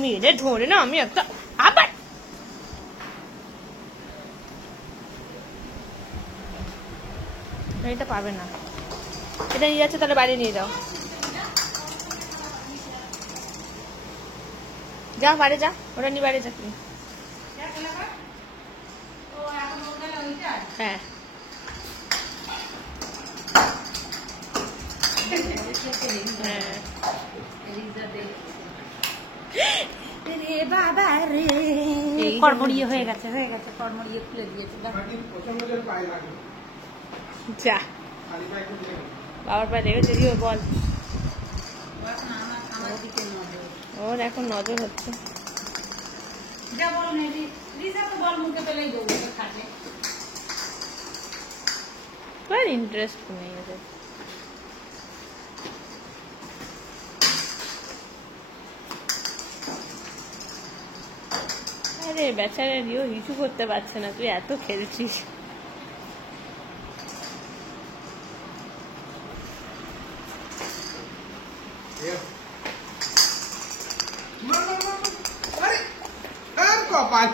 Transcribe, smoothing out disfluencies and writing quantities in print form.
মেরে ধরে না আমি একটা আবার এটা পাবে না, এটা নিয়ে যাচ্ছে, তাহলে বাইরে নিয়ে যাও, যা বাইরে যা, ওটা নিয়ে বাইরে যা। হ্যাঁ বাবা রে কর্মড়িয়ে হয়ে গেছে কর্মড়িয়ে খুলে দিয়েছে। যা বাবার পায়ে লেগেছে, কি বল, ওর এখন নজর হচ্ছে। যা বলো না রিসা তো বল মুখে পেলেই দেবো খাটে, কোন ইন্টারেস্ট নেই ওদের। আরে বেচারা রিও কিছু করতে পারছে না, তুই এত খেলছিস। কপাল